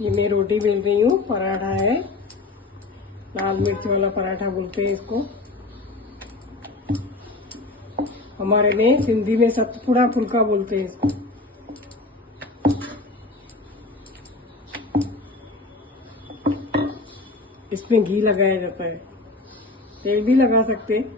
ये मैं रोटी बेल रही हूँ। पराठा है, लाल मिर्च वाला पराठा बोलते हैं इसको। हमारे में सिंधी में सतपुड़ा फुल्का बोलते हैं इसको। इसमें घी लगाया जाता है, तेल भी लगा सकते हैं।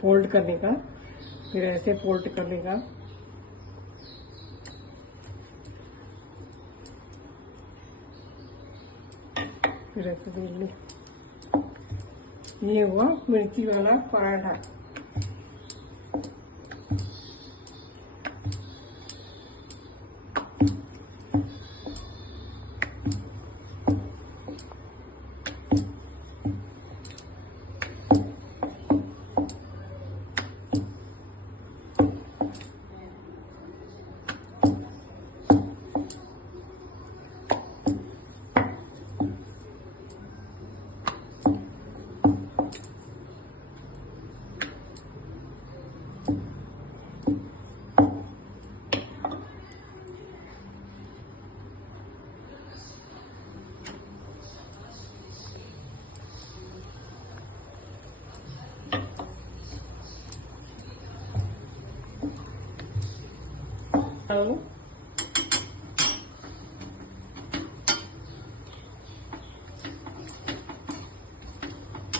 फोल्ड करने का, फिर ऐसे फोल्ड करने का। फिर ऐसे बेलने। ये हुआ मिर्ची वाला पराठा।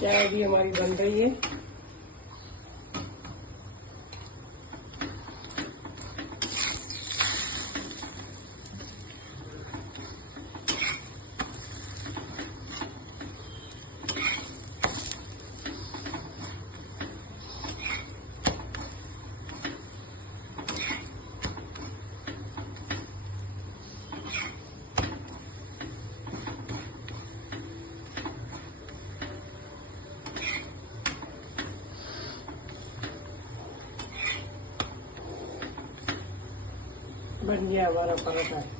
चाय भी हमारी बन रही है। बन गया हमारा पराठा।